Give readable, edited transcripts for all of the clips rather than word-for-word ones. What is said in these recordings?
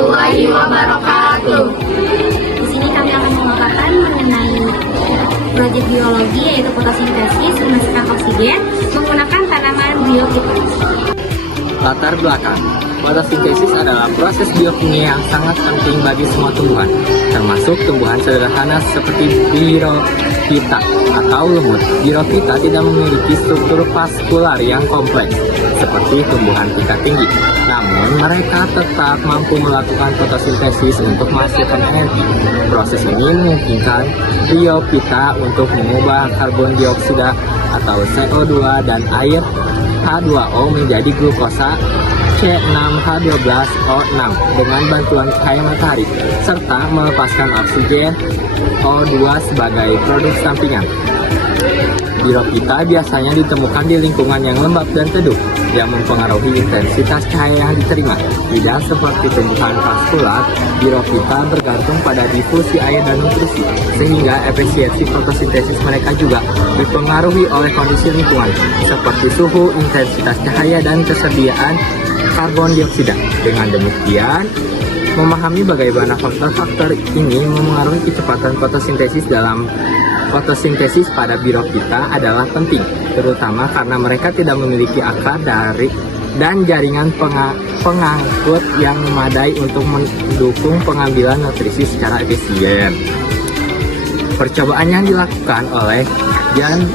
warahmatullahi wabarakatuh. Di sini kami akan memaparkan mengenai proyek biologi yaitu fotosintesis menghasilkan oksigen menggunakan tanaman biofita. Latar belakang, fotosintesis adalah proses biokimia yang sangat penting bagi semua tumbuhan, termasuk tumbuhan sederhana seperti birofita atau lumut. Birofita tidak memiliki struktur vaskular yang kompleks seperti tumbuhan tingkat tinggi, namun mereka tetap mampu melakukan fotosintesis untuk menghasilkan energi. Proses ini memungkinkan biofita untuk mengubah karbon dioksida atau CO2 dan air H2O menjadi glukosa C6H12O6 dengan bantuan cahaya matahari, serta melepaskan oksigen O2 sebagai produk sampingan. Birofita biasanya ditemukan di lingkungan yang lembab dan teduh, yang mempengaruhi intensitas cahaya yang diterima. Tidak seperti tumbuhan vaskular, birofita bergantung pada difusi air dan nutrisi, sehingga efisiensi fotosintesis mereka juga dipengaruhi oleh kondisi lingkungan, seperti suhu, intensitas cahaya, dan kesediaan karbon dioksida. Dengan demikian, memahami bagaimana faktor-faktor ini memengaruhi kecepatan fotosintesis fotosintesis pada birofita adalah penting, terutama karena mereka tidak memiliki akar dan jaringan pengangkut yang memadai untuk mendukung pengambilan nutrisi secara efisien. Percobaan yang dilakukan oleh Jan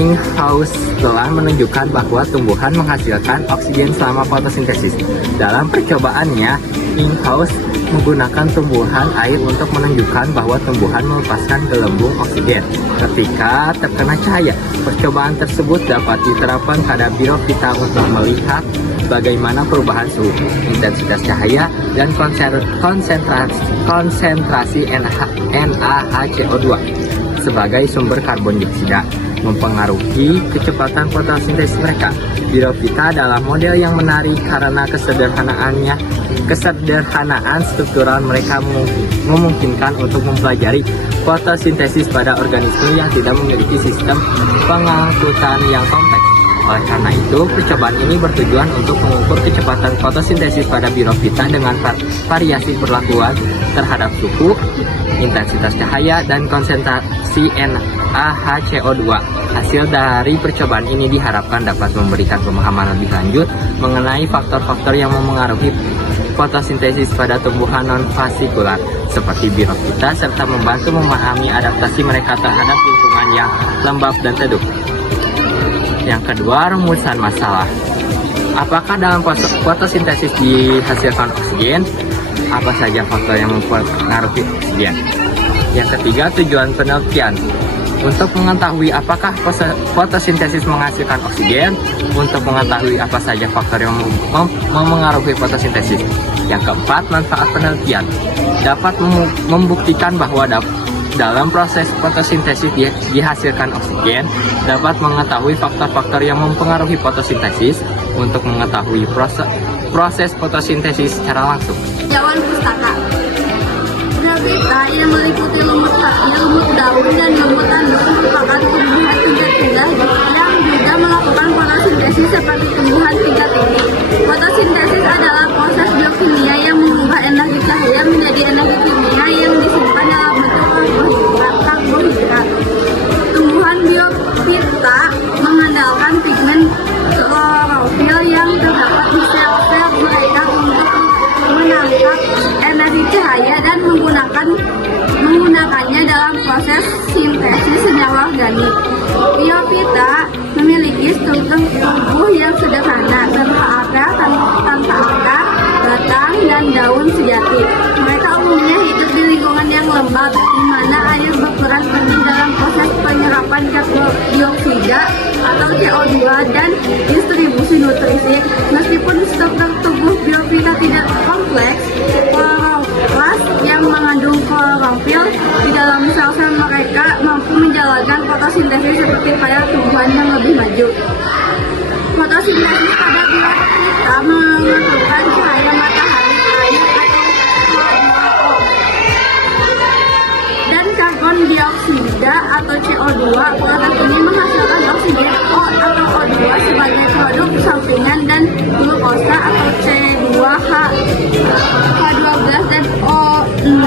Inhouse telah menunjukkan bahwa tumbuhan menghasilkan oksigen selama fotosintesis. Dalam percobaannya, Inhouse menggunakan tumbuhan air untuk menunjukkan bahwa tumbuhan melepaskan gelembung oksigen ketika terkena cahaya. Percobaan tersebut dapat diterapkan pada birofita untuk melihat bagaimana perubahan suhu, intensitas cahaya, dan konsentrasi NaHCO2 sebagai sumber karbon dioksida mempengaruhi kecepatan fotosintesis mereka. Birofita adalah model yang menarik karena kesederhanaan struktural mereka memungkinkan untuk mempelajari fotosintesis pada organisme yang tidak memiliki sistem pengangkutan yang kompleks. Oleh karena itu, percobaan ini bertujuan untuk mengukur kecepatan fotosintesis pada birofita dengan variasi perlakuan terhadap suhu, intensitas cahaya, dan konsentrasi NaHCO2. Hasil dari percobaan ini diharapkan dapat memberikan pemahaman lebih lanjut mengenai faktor-faktor yang memengaruhi fotosintesis pada tumbuhan non-vasikular seperti birofita, serta membantu memahami adaptasi mereka terhadap lingkungan yang lembab dan teduh. Yang kedua, rumusan masalah. Apakah dalam fotosintesis dihasilkan oksigen? Apa saja faktor yang mempengaruhi oksigen? Yang ketiga, tujuan penelitian. Untuk mengetahui apakah fotosintesis menghasilkan oksigen, untuk mengetahui apa saja faktor yang memengaruhi fotosintesis. Yang keempat, manfaat penelitian. Dapat membuktikan bahwa dalam proses fotosintesis dihasilkan oksigen, dapat mengetahui faktor-faktor yang mempengaruhi fotosintesis untuk mengetahui proses fotosintesis secara langsung. Jauhan pustaka. Birofita yang meliputi lumut daun dan lumut tanduk merupakan tumbuhan tingkat rendah yang juga melakukan fotosintesis seperti tumbuhan tingkat tinggi. Fotosintesis adalah proses biokimia yang mengubah energi cahaya menjadi energi kimia yang disimpan dalam bentuk karbohidrat. Tumbuhan biofita mengandalkan pigmen klorofil yang terdapat di sel-sel mereka untuk menangkap energi cahaya dan menggunakannya dalam proses sintesis senyawa organik. Biofita memiliki struktur tubuh yang sederhana tanpa akar, batang, dan daun sejati. Mereka umumnya hidup di lingkungan yang lembab, di mana air berperan penting dalam proses penyerapan karbon dioksida atau CO2 dan distribusi nutrisi. Meskipun struktur tubuh biofita tidak kompleks, kloroplas yang mengandung klorofil di dalam sel-sel mereka mampu menjalankan fotosintesis seperti pada tumbuhan yang lebih maju. Fotosintesis pada biofita menggunakan cahaya matahari, air atau H2O dan karbon dioksida atau CO2. Produk ini menghasilkan oksigen O atau O2 sebagai produk sampingan dan glukosa atau C2 H12 dan O6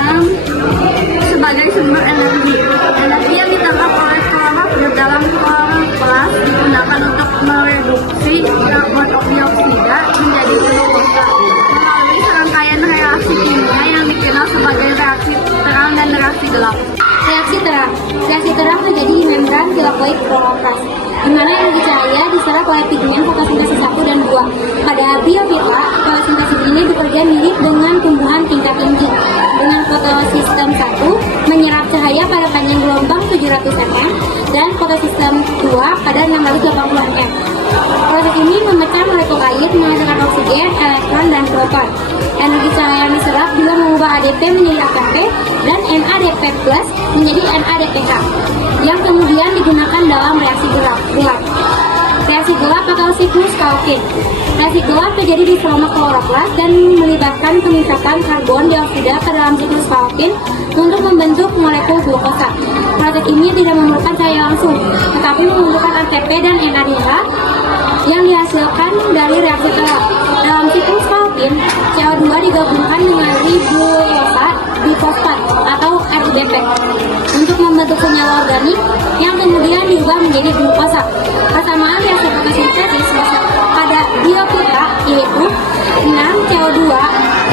sebagai sumber energi. Energi yang ditangkap oleh klorofil dalam kloroplas digunakan untuk mereduksi karbon dioksida menjadi glukosa melalui serangkaian reaksi kimia yang dikenal sebagai reaksi terang dan reaksi gelap. Reaksi terang terjadi di membran tilakoid kloroplas, di mana energi cahaya diserap oleh pigmen fotosintesis 1 dan 2. Pada biofita, fotosintesis ini bekerja mirip dengan tumbuhan tingkat tinggi, dengan fotosistem 1 menyerap cahaya pada panjang gelombang 700 mm dan fotosistem 2 pada 680 mm. Proses ini memecah molekul air menghasilkan oksigen, elektron, dan proton. Energi cahaya yang diserap juga mengubah ADP menjadi ATP dan NADP+ menjadi NADPH yang kemudian digunakan dalam reaksi gelap. Reaksi gelap atau siklus Calvin. Reaksi gelap terjadi di selama kloroplas dan melibatkan pemisahan karbon dioksida ke dalam siklus Calvin untuk membentuk molekul glukosa. Proses ini tidak memerlukan cahaya langsung, tetapi membutuhkan ATP dan NADH yang dihasilkan dari reaksi gelap. Dalam siklus Calvin, CO2 digabungkan dengan ribosa difosfat atau RIBP untuk membentuk senyawa organik yang kemudian diubah menjadi glukosa. Persamaan reaksi fotosintesis pada biofita yaitu 6 CO2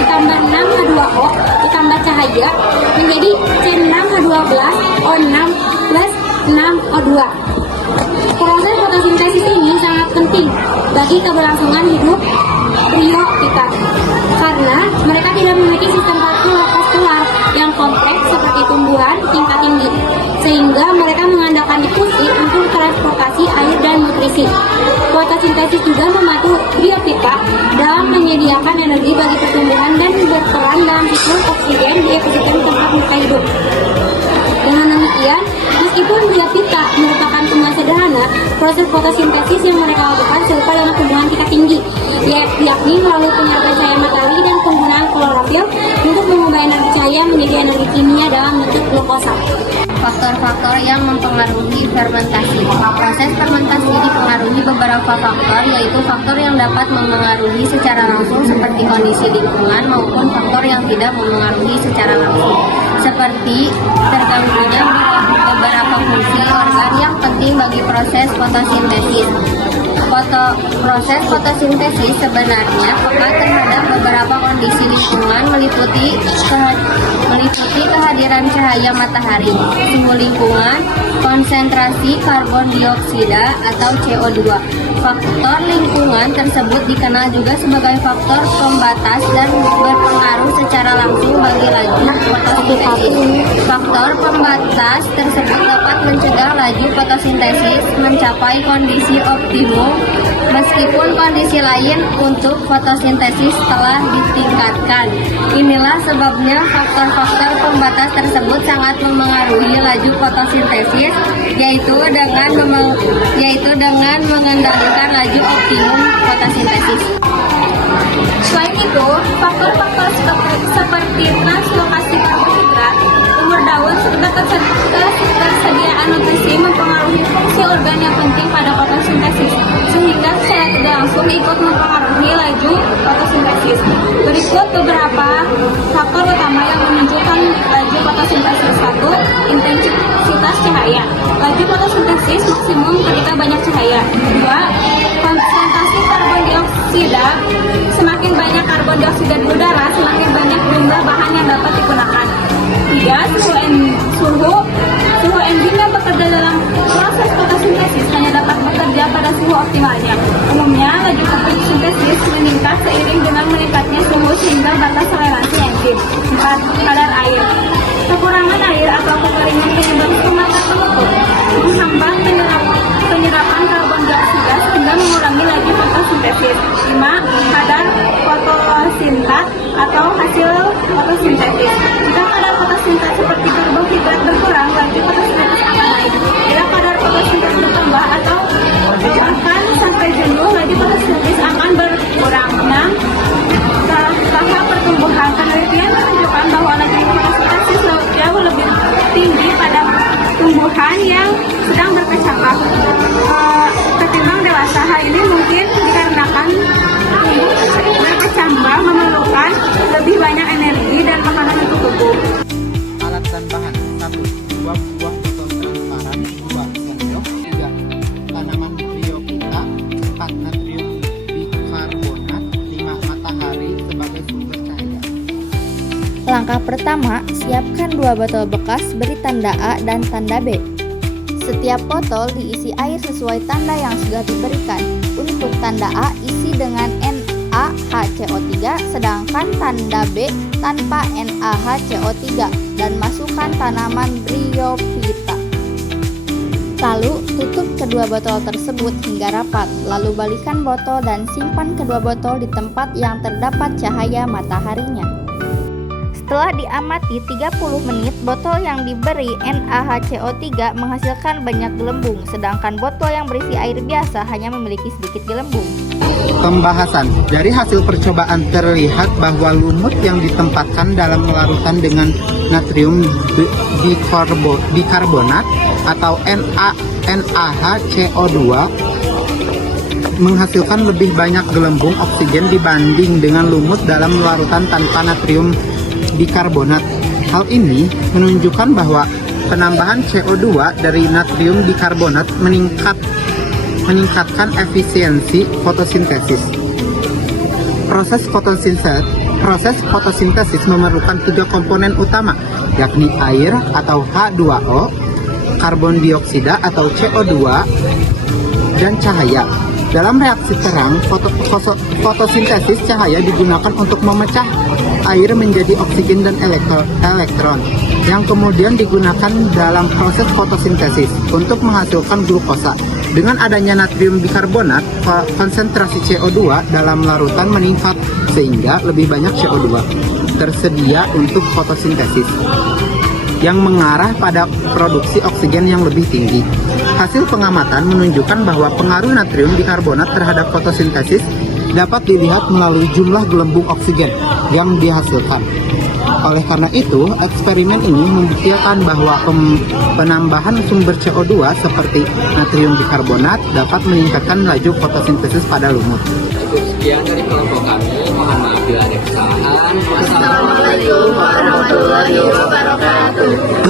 ditambah 6 H2O ditambah cahaya menjadi C6H12O6 plus 6O2. Proses fotosintesis ini sangat penting bagi keberlangsungan hidup biofita karena mereka tidak memiliki sistem kardiovaskular yang kompleks seperti tumbuhan tingkat tinggi, sehingga mereka mengandalkan difusi untuk transportasi air dan nutrisi. Fotosintesis juga membantu biofita dalam menyediakan energi bagi pertumbuhan dan berperan dalam siklus oksigen di ekosistem tempat mereka hidup. Dengan demikian, meskipun biofita merupakan tumbuhan sederhana, proses fotosintesis yang mereka lakukan serupa dengan tumbuhan tingkat tinggi, yakni melalui penyerapan cahaya matahari dan penggunaan klorofil untuk mengubah energi cahaya menjadi energi kimia dalam bentuk glukosa. Faktor-faktor yang mempengaruhi fermentasi. Proses fermentasi dipengaruhi beberapa faktor, yaitu faktor yang dapat memengaruhi secara langsung seperti kondisi lingkungan maupun faktor yang tidak memengaruhi secara langsung, seperti terganggunya beberapa fungsi organ yang penting bagi proses fotosintesis. Proses fotosintesis sebenarnya peka terhadap beberapa kondisi lingkungan meliputi kehadiran cahaya matahari, suhu lingkungan, konsentrasi karbon dioksida atau CO2. Faktor lingkungan tersebut dikenal juga sebagai faktor pembatas dan berpengaruh secara langsung bagi laju fotosintesis. Faktor pembatas tersebut dapat mencegah laju fotosintesis mencapai kondisi optimum meskipun kondisi lain untuk fotosintesis telah ditingkatkan. Inilah sebabnya faktor-faktor pembatas tersebut sangat memengaruhi laju fotosintesis, yaitu dengan mengendalikan laju optimum fotosintesis. Selain itu, faktor-faktor seperti translokasi karbohidrat, umur daun, serta ketersediaan nutrisi mempengaruhi fungsi organ yang penting pada fotosintesis, sehingga secara tidak langsung ikut mempengaruhi laju fotosintesis. Berikut beberapa faktor utama yang menunjukkan laju fotosintesis. 1. Intensitas cahaya. Laju fotosintesis maksimum ketika banyak cahaya. 2. Konsentrasi karbon dioksida. Semakin banyak karbon dioksida di udara, semakin banyak jumlah bahan yang dapat digunakan. 3. Suhu enzim yang bekerja dalam proses fotosintesis hanya dapat bekerja pada suhu optimalnya. Umumnya, laju fotosintesis meningkat seiring dengan meningkatnya suhu sehingga batas toleransi enzim. 4. Kadar air. Kekurangan air atau kekeringan penyebab stomata tertutup menghambat penyerapan karbon dioksida sehingga mengurangi laju fotosintesis. 5. Kadar fotosintat atau hasil fotosintesis. Jika kadar fotosintat seperti karbohidrat berkurang, laju fotosintesis akan naik. Bila kadar fotosintesis bertambah atau bahkan sampai jenuh, laju fotosintesis akan berkurang. 6. Tahap pertumbuhan. Penelitian menunjukkan bahwa laju fotosintesis jauh lebih tinggi pada tumbuhan yang sedang berkecambah ketimbang dewasa. Hal ini mungkin dikarenakan tumbuh berkecambah Langkah pertama, siapkan 2 botol bekas beri tanda A dan tanda B. Setiap botol diisi air sesuai tanda yang sudah diberikan. Untuk tanda A isi dengan NaHCO3, sedangkan tanda B tanpa NaHCO3 dan masukkan tanaman Bryophyta. Lalu tutup kedua botol tersebut hingga rapat, lalu balikan botol dan simpan kedua botol di tempat yang terdapat cahaya mataharinya. Setelah diamati 30 menit, botol yang diberi NaHCO3 menghasilkan banyak gelembung, sedangkan botol yang berisi air biasa hanya memiliki sedikit gelembung. Pembahasan. Dari hasil percobaan terlihat bahwa lumut yang ditempatkan dalam larutan dengan natrium bikarbonat atau NaHCO2 menghasilkan lebih banyak gelembung oksigen dibanding dengan lumut dalam larutan tanpa natrium bikarbonat. Hal ini menunjukkan bahwa penambahan CO2 dari natrium bikarbonat meningkatkan efisiensi fotosintesis. Proses fotosintesis memerlukan 3 komponen utama, yakni air atau H2O, karbon dioksida atau CO2, dan cahaya. Dalam reaksi terang, fotosintesis cahaya digunakan untuk memecah air menjadi oksigen dan elektron, yang kemudian digunakan dalam proses fotosintesis untuk menghasilkan glukosa. Dengan adanya natrium bikarbonat, konsentrasi CO2 dalam larutan meningkat sehingga lebih banyak CO2 tersedia untuk fotosintesis, yang mengarah pada produksi oksigen yang lebih tinggi. Hasil pengamatan menunjukkan bahwa pengaruh natrium bikarbonat terhadap fotosintesis dapat dilihat melalui jumlah gelembung oksigen yang dihasilkan. Oleh karena itu, eksperimen ini membuktikan bahwa penambahan sumber CO2 seperti natrium bikarbonat dapat meningkatkan laju fotosintesis pada lumut. Cukup sekian dari kelompok kami. Mohon maaf bila ada kesalahan. Wassalamualaikum warahmatullahi wabarakatuh.